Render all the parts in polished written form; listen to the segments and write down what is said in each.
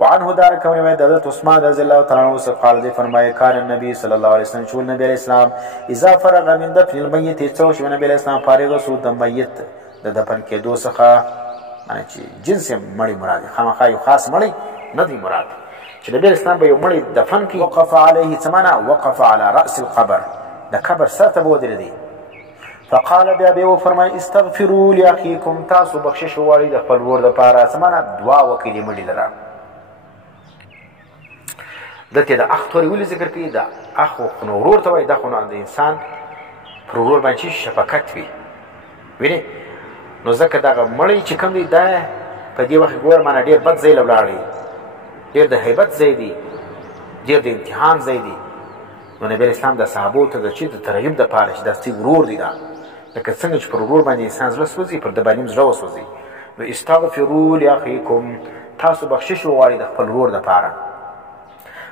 وعنه دار کون روایت حضرت عثمان رضی الله تعالی عنہ سے قال دی فرمائے کان النبی صلی الله علیه وسلم شول نبی علیہ السلام اذا فرغ من دفن المیت څو شو نبی علیہ السلام فارغ سو د میت د دفن کېدو څخه معنی چې جنس مړی مراد خامخا یو خاص مړی نه دی مراد چې نبی علیہ السلام به یو مړی دفن کی وقف علیه ثمنا وقف على راس القبر د قبر سر ته ودرېدی فقال بیا به فرمای استغفروا لاخيكم تاسو بخشش وغواړئ د خپل ورور دپاره ثمنا دعا وکړئ د مړي لره دلته د اخ تورې ولې ذکر کوي د اخ خو نو ورور ته وایي دا خو نو د انسان پر ورور باندې شفقت وي وینې نو ځکه دغه مړی چې کوم دی دا په دې وخت ګور مانه ډېر بد ځای له ولاړی ډېر د هیبت ځای دی ډېر د امتحان ځای دی نو نبي اسلام د صحابو ته د چې د ترغیب دپاره چې دا ستاسې ورور دی دا لکه څنګه چې پر ورور باندې انسان زړه سوځي پر د باندې هم زړه وسوځي نو استغفروا لاخیکم تاسو بخشش وغواړئ د خپل ورور دپاره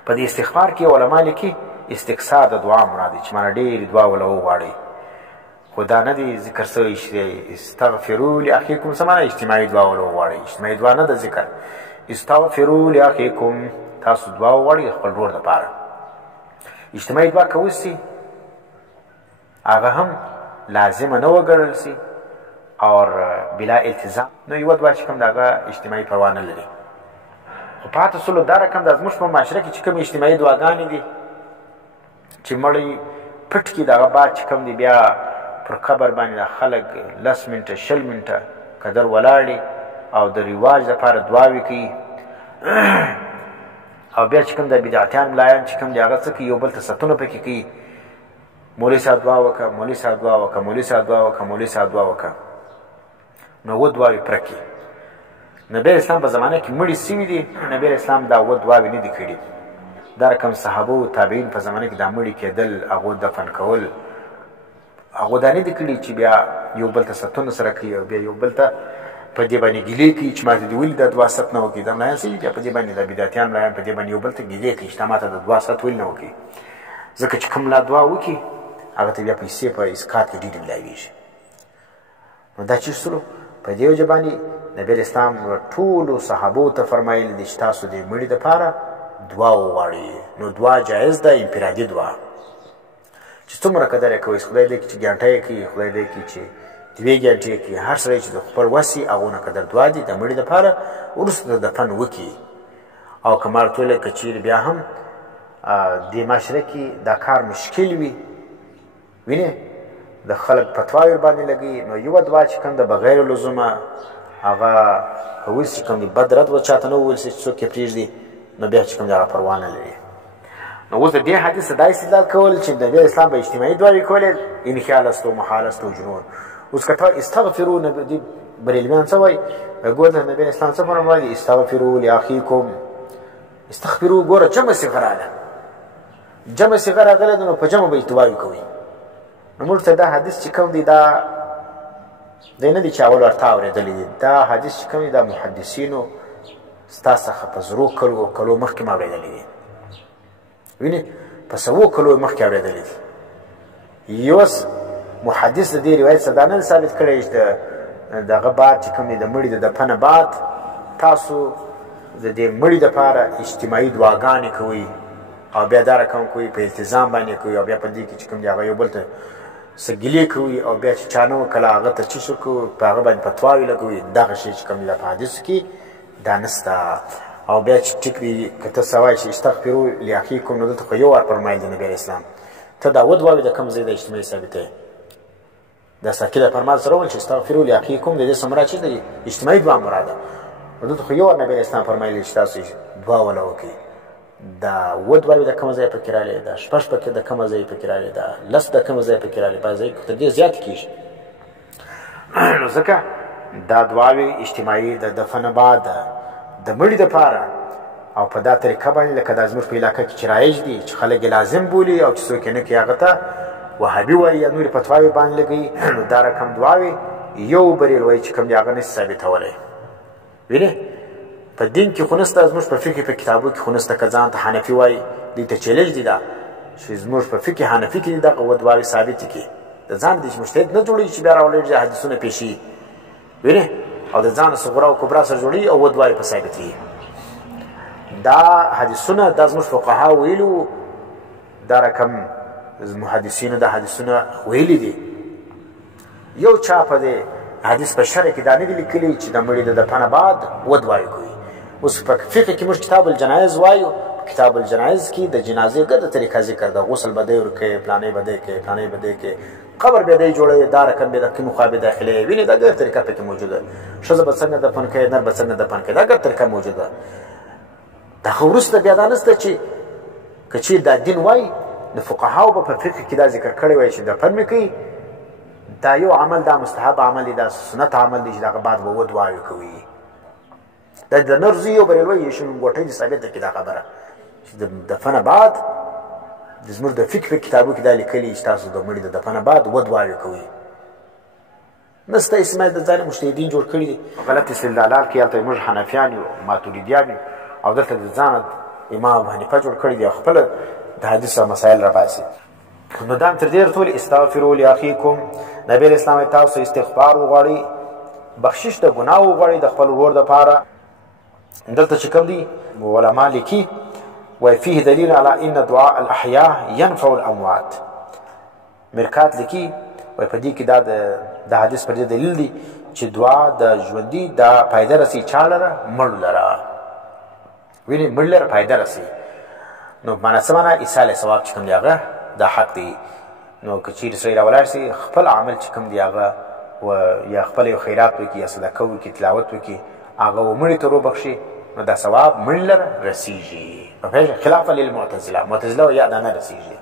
په دې استغفار کې علما لیکي استکثار د دعا مراد دی چې مانه ډېرې دعا وله وغواړئ خو دا نه دی ذکر سوی چې استغفروا لاخیکم څه معنی اجتماعي دعا وله وغواړئ اجتماعي دعا نه ده ذکر استغفروا لاخیکم تاسو دعا وغواړئ د خپل ورور دپاره اجتماعي دعا که وسي هغه هم لازمه نه وګڼل سي اور بلا التزام نو یوه دعا چې کوم د هغه اجتماعي پروا نه لري خو پاته سلو دا رقم د زموږ په معاشره کې چې کوم اجتماعي دعاګانې دي چې مړی پټ کړي د هغه بعد چې کوم دی بیا پر قبر باندې د خلک 10 منټه 20 منټه قدر ولاړي او د رواج دپاره دعاوې کوي او بیا چې کوم د بدعتیان ملایان چې کوم دی هغه څه کوي یو بل ته ستونه پکې کوي مولوي صاحب دعا وکړه مولوي صاحب دعا وکړه مولوي صاحب دعا وکړه مولوي صاحب دعا وکړه نو اووه دعاوې پرکې نبی اسلام په زمانه کې مړي سوي دي نبی اسلام دا اووه دعاوې نه دي کړي دا رقم صحابه و تابعین په زمانه کې دا مړي کېدل هغو دفن کول هغو دا نه دي کړي چې بیا یو بل ته ستونه سره کوي او بیا یو بل ته په دې باندې ګیلې کوي چې ماته دې ولې دا دعا ست نه وکړي دا ملایان څه بیا په دې باندې دا بدعتیان ملایان په دې باندې یو بل ته ګیلې کوي چې تا ماته د دعا ست ولې نه وکړي ځکه چې کوم لا دعا وکړي هغه ته بیا پیسې په اسکات کې ډېرې ملایوېږي نو دا چې سلو په دې وجه باندې نبی اسلام ټولو صحابو ته فرمایل دي چې تاسو د مړي دپاره دعا وغواړئ نو دعا جایز ده انفرادي دعا چې څومره قدر یې کوئ خدای دې کړي چې ګنټه یې کوي خدای دې کړي چې 2 ګنټې یې کوي هر سړی چې د خپل وس وي هغونه قدر دعا دي د مړي دپاره وروسته د دفن وکړي او که مړ ټولی که چیرې بیا هم دې معاشره کې دا کار مشکل وي وینې د خلک فتواوې ورباندې لګوي نو یوه دعا چې کوم د بغیر لزومه هغه ویل چې کوم دی بد رد و چاته نه وویل چې څوک یې پرېږدي نو بیا چې کوم دی هغه پروا نه لري نو اوس د دې حدیث دا استدلال کول چې نبی اسلام به اجتماعي دعاوې کولې ان خیال است و محال است و جنون اوس که تا استغفرو دې بریلویان څه وایي ګوره نبی اسلام څه فرمایي استغفرو لاخیکم استغفرو ګوره جمع صیغه راغله جمع صیغه راغله نو په جمع به دعاوې کوئ نو موږ ته دا حدیث چې کوم دی دا دی نه دی چې اول ورته اورېدلی دي دا حدیث چې کوم دی دا محدثینو ستا څخه په زرو کلو مخکې ما اورېدلی دي وینې په سوو کلو مخکې اورېدلی دي یو محدث د دې روایت څخه دا نه ثابت کړی چې د هغه بعد چې کوم دی د مړي د دفنه بعد تاسو د دې مړي دپاره اجتماعي دعاګانې کوئ او بیا دا رقم کوئ په التزام باندې کوئ او بیا په دې کې چې کوم دی هغه یو بل ته څه ګیلې کوي او بیا چې چا نه وکړه هغه ته چیش وکړو په هغه باندې فتواوې لګوي دغه شی چې کوم دی په حدیثو کې دا نسته او بیا چې ټیک دی که ته څه وایې چې استغفرو لاخیکم نو دلته خو یو وار فرمایل دی نبي اسلام ته دا اووه دعاوې د کوم ځای د اجتماعي ثابتوې دا ساکي د فرمان سره وویل چې استغفرو لاخیکم د دې څه مراد چې د اجتماعي دعا مراده نو دلته خو یو وار نبي اسلام فرمایلي چې تاسو دعا وله وکړئ دا اووه دعاوې د کومه ځای پکې راغلې دا شپږ پکې د کومه ځای پکې راغلې دا 10 د کومه ځای پکې راغلې بعض ځای تر دې زیات کېږي نو ځکه دا دعاوې اجتماعي د دفن بعد د مړي دپاره او په دا طریقه باندې لکه دا زموږ په علاقه کې چې رایج دي چې خلک یې لازم بولي او چې څوک یې نه کوي هغه ته وهابي وایي یا نورې فتواوې باندې لګوي نو دا رقم دعاوې یو بریل وایي چې کوم دی هغه نشي ثابتولی وینې په دین کې خو نسته زموږ په فقه په کتابو کې خو نسته که ځان ته حنفي وایي دوی ته چیلنج دی دا چې زموږ په فقه حنفي کې دي دغه اووه دعاوې ثابتې کړي د ځان دې چې مجتهد نه جوړېږي چې بیا راولېږي حدیثونه پېښي وینې او د ځان صغرا او کبرا سره جوړېږي او اووه دعاوې په ثابتېږي دا حدیثونه دا زموږ فقها ویلو دا رقم محدثینو دا حدیثونه ویلي دي یو چا په دې حدیث په شرع کې دا نه دي لیکلي چې د مړي د دفن بعد ودوایو کوي اوس په فقه کې موږ کتاب الجنایز وایو کتاب الجنایز کې د جنازې ګرده طریقه ذکر ده غسل به دی ورکوي پلانې به دی کوي پلانې به دی کوي قبر به دی جوړوي دا رقم به د کومې خوا به داخلوي وینې دا ګرده طریقه پکې موجوده ښځه به څنګه دفن کوي نر به څنګه دفن کوي دا ګرده طریقه موجوده دا خو وروسته بیا دا نشته چې که چیرې دا دین وایي د فقهاو به په فقه کې دا ذکر کړی وای چې دفن مې کوي دا یو عمل دا مستحب عمل دی دا سنت عمل دی چې دغه بعد به ودوایو کوي دا د نر زوی یو بریلوی یې ګوټۍ دي ثابت ده کې دا خبره چې د دفن بعد د زموږ د فقه په کتابو کې دا لیکلي چې تاسو د مړي د دفن بعد ودوایو کوي نسته اسماعیل د ځان مجتهدین جوړ کړي دي غلط استدلالات کې هلته موږ حنفیان یو ماتوریدیان یو او دلته د ځان امام حنیفه جوړ کړي دي او خپله د حدیث مسائل راباسي نو دا تر ډېره ټول استغفروا لاخیکم نبی اسلام تاسو استغفار وغواړئ بخشش د ګناه وغواړئ د خپل ورور دپاره دلته چې کوم دي علما لیکي وفيه دليل على ان دعاء الاحياء ينفع الاموات مرکات لیکي وای په دې کې دا د حدیث پر دلیل دی چې دعا د ژوندي دا فائدہ رسي چاله مړ لره ویني مړ لره فائدہ رسي نو مناسبانه عیسی علیه ثواب چې کوم دی هغه دا حق دی نو که چیرې سړی راولاړ سي خپل عمل چې کوم دی هغه یا خپل یو خیرات وکړي یا صدقه وکړي تلاوت وکړي هغه ومړي ته وبخښي نو دا ثواب مړ لره رسیږي په خلاف للمعتزله معتزله یا دا نه رسیږي